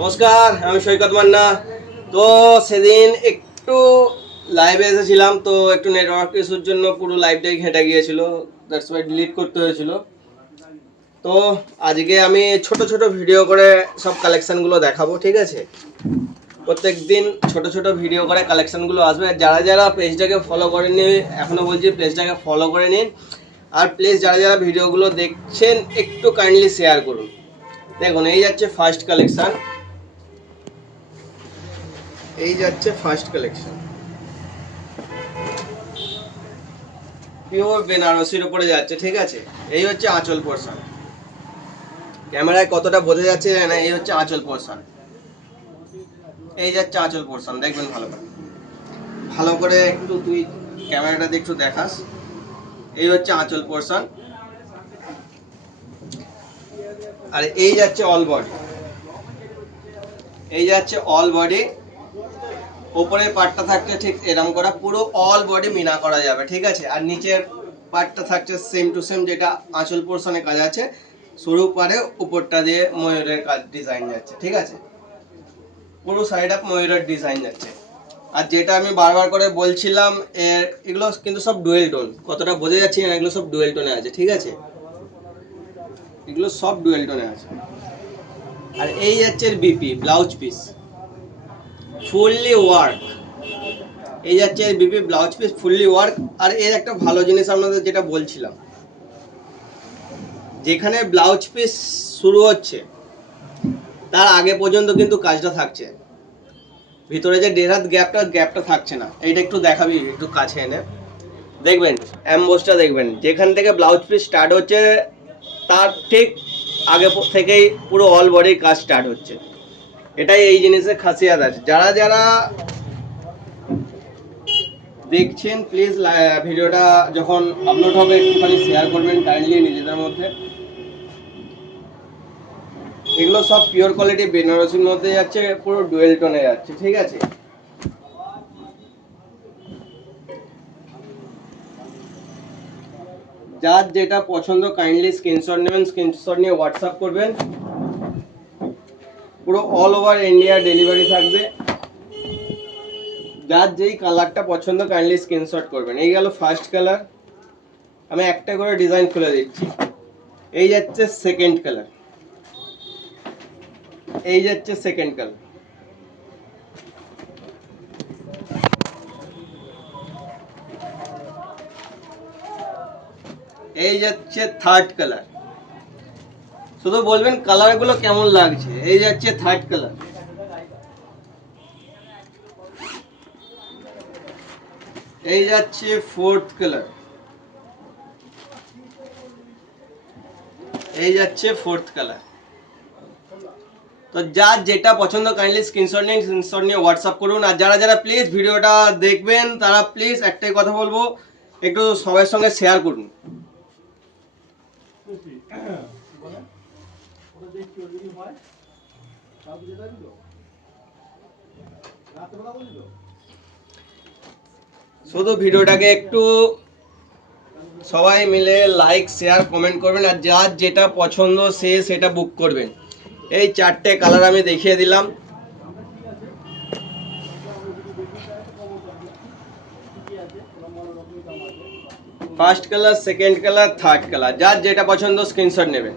নমস্কার, আমি সৈকত মান্না। তো সেদিন একটু লাইভে এসেছিলাম, তো একটু নেটওয়ার্ক ইস্যুর জন্য পুরো লাইভটাই ঘেঁটে গিয়েছিল, দ্যাটস ওয়াই ডিলিট করতে হয়েছিল। তো আজকে আমি ছোট ছোট ভিডিও করে সব কালেকশানগুলো দেখাবো, ঠিক আছে? প্রত্যেক দিন ছোট ছোট ভিডিও করে কালেকশানগুলো আসবে। আর যারা যারা পেজটাকে ফলো করেনি, এখনও বলছি পেজটাকে ফলো করে নিন। আর প্লিজ যারা যারা ভিডিওগুলো দেখছেন একটু কাইন্ডলি শেয়ার করুন। দেখুন, এই যাচ্ছে ফার্স্ট কালেকশান, এই যাচ্ছে ফার্স্ট কালেকশন, পিওর বেনারসির উপরে যাচ্ছে, ঠিক আছে? এই হচ্ছে আঁচল পোর্শন, ক্যামেরায় কতটা বোঝা যাচ্ছে জানি না। এই হচ্ছে আঁচল পোর্শন, এই যাচ্ছে আঁচল পোর্শন, দেখবেন ভালো করে, ভালো করে একটু তুই ক্যামেরাটা একটু দেখাস। এই হচ্ছে আঁচল পোর্শন, আর এই যাচ্ছে অল বডি, এই যাচ্ছে অল বডি। ওপরের পার্টটা থাকছে ঠিক এরকম করা, পুরো অল বডি মিনা করা যাবে, ঠিক আছে? আর নিচের পার্টটা থাকছে সেম টু সেম, যেটা আঁচল পোর্শনে কাজ আছে, শুরু পারে উপরটা দিয়ে ময়ূরের কাজ ডিজাইন যাচ্ছে, ঠিক আছে? পুরো সাইড আপ ময়ূরের ডিজাইন যাচ্ছে। আর যেটা আমি বারবার করে বলছিলাম, এগুলো কিন্তু সব ডুয়েল টোন, কতটা বোঝা যাচ্ছে না, এগুলো সব ডুয়েল টোনে আছে, ঠিক আছে? এগুলো সব ডুয়েল টোনে আছে। আর এই যাচ্ছে BP blouse piece, fully work. এই যাচ্ছে BP blouse piece, fully work. আর এর একটা ভালো জিনিস আপনাদের যেটা বলছিলাম, যেখানে ব্লাউজ পিস শুরু হচ্ছে তার আগে পর্যন্ত কিন্তু কাজটা থাকছে, ভিতরে যে দেড় হাত গ্যাপটা থাকছে না। এইটা একটু দেখাবি, একটু কাছে এনে দেখবেন, অ্যাম্বোসটা দেখবেন, যেখান থেকে ব্লাউজ পিস স্টার্ট হচ্ছে তার ঠিক আগে থেকেই পুরো অল বডির কাজ স্টার্ট হচ্ছে। এটাই এই জিনিসের খাসিয়াত আছে। যারা যারা দেখছেন প্লিজ ভিডিওটা যখন আপলোড হবে একটুখানি শেয়ার করবেন কাইন্ডলি নিজেদের মধ্যে। এগুলো সব পিওর কোয়ালিটি বেনারসির মধ্যে যাচ্ছে, পুরো ডুয়েল টোনে যাচ্ছে, ঠিক আছে? যার যেটা পছন্দ কাইন্ডলি স্ক্রিনশট নেবেন, স্ক্রিনশট নিয়ে হোয়াটসঅ্যাপ করবেন। পুরো অল ওভার ইন্ডিয়া ডেলিভারি থাকবে। যার যেই কালারটা পছন্দ কাইন্ডলি স্ক্রিনশট করবেন। এই গেল ফার্স্ট কালার, আমি একটা করে ডিজাইন খুলে দিচ্ছি। এই যাচ্ছে সেকেন্ড কালার, এই যাচ্ছে সেকেন্ড কালার, এই যাচ্ছে থার্ড কালার। শুধু বলবেন কালারগুলো কেমন লাগছে। এই যাচ্ছে থার্ড কালার, এই যাচ্ছে ফোর্থ কালার, এই যাচ্ছে ফোর্থ কালার। তো যার যেটা পছন্দ কাইন্ডলি স্ক্রিনশট নিন, স্ক্রিনশট নিয়ে হোয়াটসঅ্যাপ করুন। আর যারা যারা প্লিজ ভিডিওটা দেখবেন তারা প্লিজ একটাই কথা বলবো, একটু সবার সঙ্গে শেয়ার করুন। শুধু ভিডিওটাকে একটু সবাই মিলে লাইক শেয়ার কমেন্ট করবেন। আর যার যেটা পছন্দ সে সেটা বুক করবেন। এই চারটে কালার আমি দেখিয়ে দিলাম। First colour, second colour, third colour, যার যেটা পছন্দ স্ক্রিনশট নেবেন।